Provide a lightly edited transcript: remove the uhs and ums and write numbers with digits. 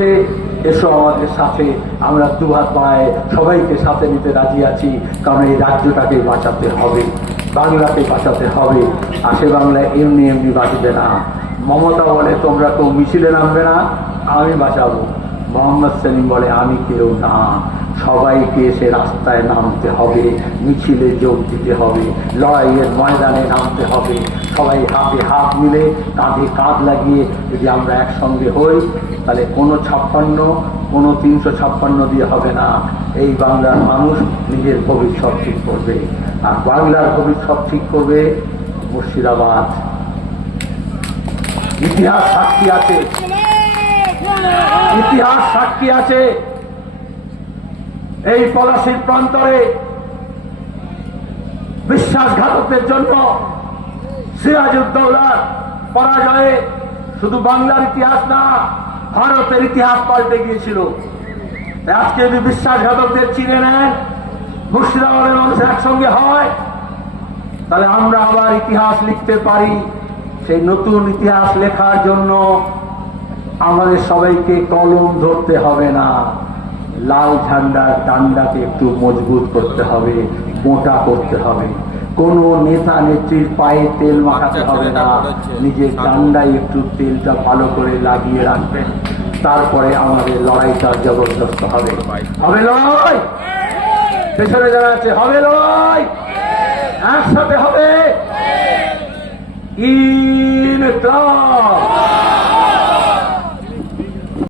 বলছে এসো আমাদের সাথে, আমরা দুহাত পায়ে সবাইকে সাথে নিতে রাজি আছি, কারণ এই রাজ্যটাকে বাঁচাতে হবে, বাংলাকে বাঁচাতে হবে। আর সে বাংলা এমনি এমনি বাঁচবে না। মমতা বলে তোমরা কেউ মিছিলে নামবে না, আমি বাঁচাবো। মোহাম্মদ সেলিম বলে আমি কেউ না, সবাইকে এসে রাস্তায় নামতে হবে, মিছিলে যোগ দিতে হবে, লড়াইয়ের ময়দানে নামতে হবে। সবাই হাতে হাত মিলে কাঁধে কাঁধ লাগিয়ে যদি আমরা একসঙ্গে হই, তাহলে কোনো 56 কোনো 356 দিয়ে হবে না। এই বাংলার মানুষ নিজের ভবিষ্যৎ ঠিক করবে, আর বাংলার ভবিষ্যৎ ঠিক করবে মুর্শিদাবাদ। ইতিহাস সাক্ষী আছে, ইতিহাস সাক্ষী আছে। এই পলাশীর প্রান্তরে বিশ্বাসঘাতকদের জন্য সিরাজউদ্দৌলার পরাজয়ে শুধু বাংলার ইতিহাস না, ভারতের ইতিহাস পাল্টে গিয়েছিল। আজকে যদি বিশ্বাসঘাতকদের চিনে নেন, মুর্শিদাবাদের মানুষ একসঙ্গে হয়, তাহলে আমরা আবার ইতিহাস লিখতে পারি। সেই নতুন ইতিহাস লেখার জন্য আমাদের সবাইকে কলম ধরতে হবে না, লাল ঝান্ডার ডান্ডাকে একটু মজবুত করতে হবে, মোটা করতে হবে। কোন নেতা নেত্রীর পায়ে তেল মাখাতে হবে না, নিজের ডান্ডায় একটু তেলটা ভালো করে লাগিয়ে রাখবেন, তারপরে আমাদের লড়াইটা জবরদস্ত হবে। হবে লড়াই, পেছনে যারা আছে হবে লড়াই, একসাথে হবে। ইনকলাব।